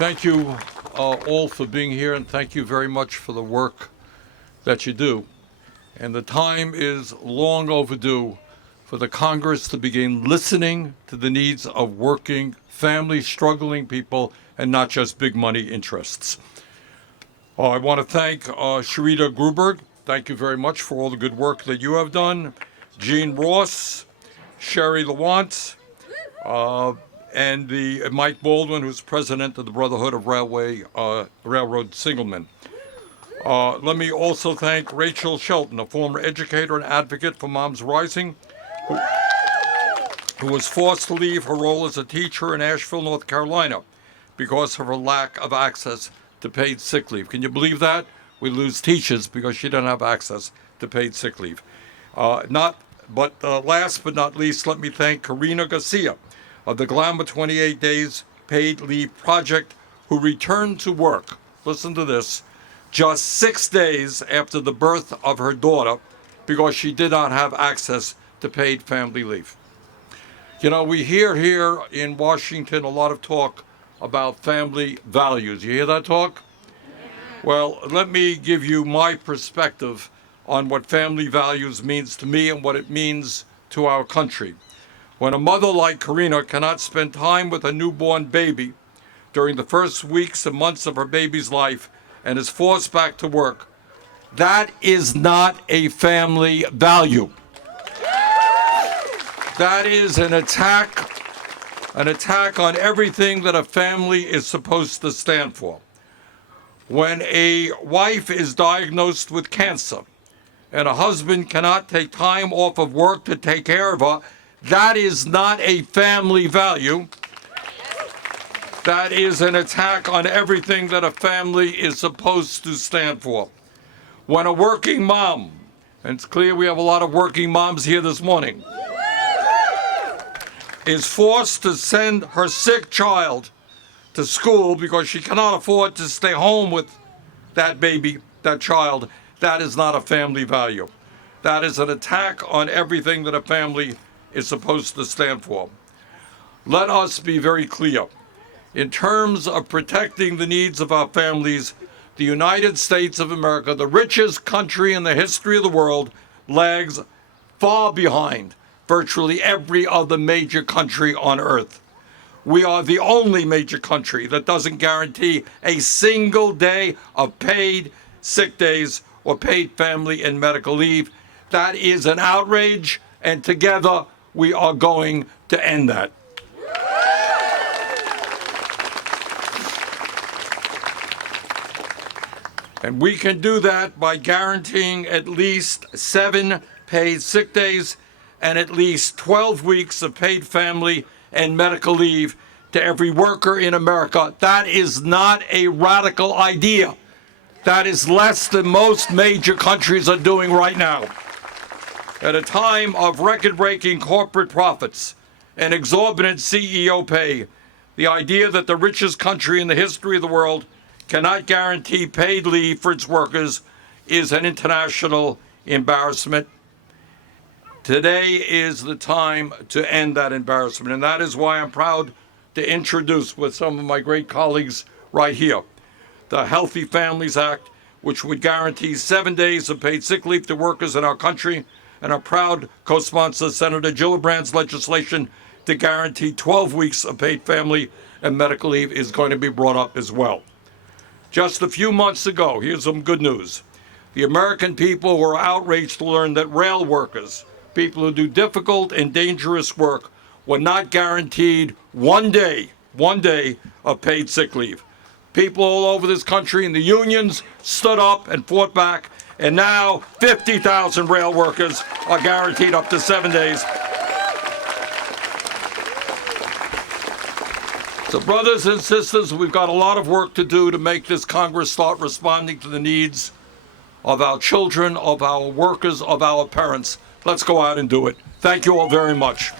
Thank you all for being here, and thank you very much for the work that you do. And the time is long overdue for the Congress to begin listening to the needs of working, family, struggling people, and not just big money interests. I want to thank Sharita Gruberg. Thank you very much for all the good work that you have done. Jean Ross, Sherry Lewiant, and Mike Baldwin, who's president of the Brotherhood of Railroad Signalmen. Let me also thank Rachel Shelton, a former educator and advocate for Moms Rising, who was forced to leave her role as a teacher in Asheville, North Carolina, because of her lack of access to paid sick leave. Can you believe that? We lose teachers because she doesn't have access to paid sick leave. Last but not least, let me thank Karina Garcia of the Glamour 28 Days Paid Leave Project, who returned to work, listen to this, just 6 days after the birth of her daughter because she did not have access to paid family leave. You know, we hear here in Washington a lot of talk about family values. You hear that talk? Well, let me give you my perspective on what family values means to me and what it means to our country. When a mother like Karina cannot spend time with a newborn baby during the first weeks and months of her baby's life and is forced back to work, that is not a family value. That is an attack on everything that a family is supposed to stand for. When a wife is diagnosed with cancer and a husband cannot take time off of work to take care of her, that is not a family value. That is an attack on everything that a family is supposed to stand for. When a working mom, and it's clear we have a lot of working moms here this morning, is forced to send her sick child to school because she cannot afford to stay home with that baby, that child, that is not a family value. That is an attack on everything that a family is supposed to stand for. Let us be very clear. In terms of protecting the needs of our families, the United States of America, the richest country in the history of the world, lags far behind virtually every other major country on earth. We are the only major country that doesn't guarantee a single day of paid sick days or paid family and medical leave. That is an outrage, and together we are going to end that. And we can do that by guaranteeing at least 7 paid sick days and at least 12 weeks of paid family and medical leave to every worker in America. That is not a radical idea. That is less than most major countries are doing right now. At a time of record-breaking corporate profits and exorbitant CEO pay, the idea that the richest country in the history of the world cannot guarantee paid leave for its workers is an international embarrassment. Today is the time to end that embarrassment, and that is why I'm proud to introduce with some of my great colleagues right here, the Healthy Families Act, which would guarantee 7 days of paid sick leave to workers in our country, and our proud co-sponsor, Senator Gillibrand's legislation to guarantee 12 weeks of paid family and medical leave is going to be brought up as well. Just a few months ago, here's some good news. The American people were outraged to learn that rail workers, people who do difficult and dangerous work, were not guaranteed one day of paid sick leave. People all over this country and the unions stood up and fought back, and now 50,000 rail workers are guaranteed up to 7 days. So brothers and sisters, we've got a lot of work to do to make this Congress start responding to the needs of our children, of our workers, of our parents. Let's go out and do it. Thank you all very much.